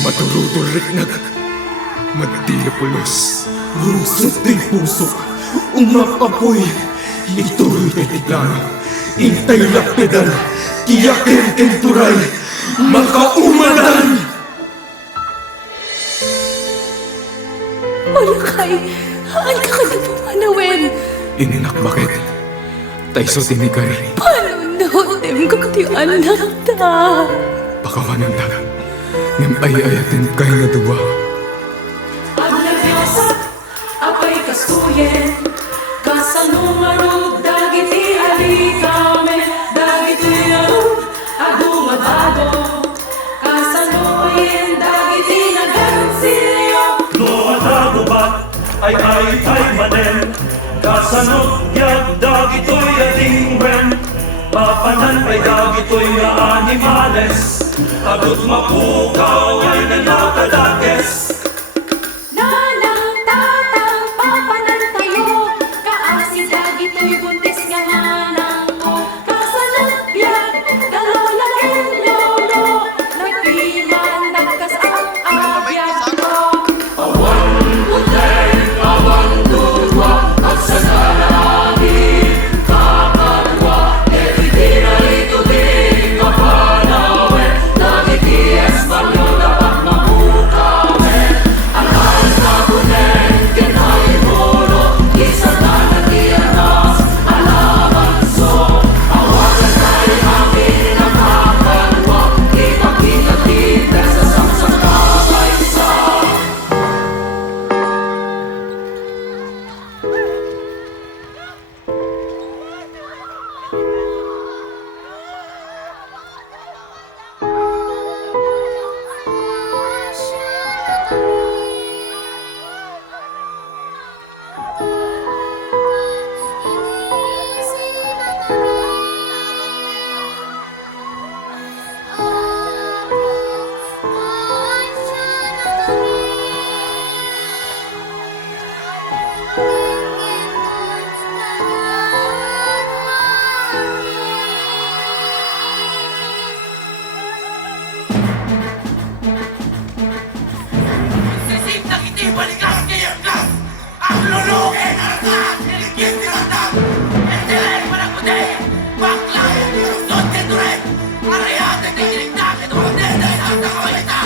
Maturutulrik na magdilapulos. Rusot din puso, umapapoy, ituloy titiglan. Intay lapidal, kiyakin kenturay, makaumadan. Malakay, haan ka ka na pumanawin. Ininak bakit? Tayso tinikari. Paano nahotem ka ti anak ta? Pakawanan ta. Ngam ay-ayatin kay na duwa. Ang nabiyosat, apay kasuyen, kasanungarod, dagiti alikame, dagiti arod, agumabado, kasanuyen, dagiti nagansilyo. Doon nagubat ay manen, kasanot yag dagitoy ating ren, papanan ay dagitoy nga animales, agot mapukaw ay nanakadakes. Nanang tatang papanan tayo, kaasi dagitoy buntis nga manang mo, kasanagbiag, dalolagin lolo, nagpiman nagkas ang abiyag ko. Arayate, tigilig na, kito ang dede, ang kakoy na,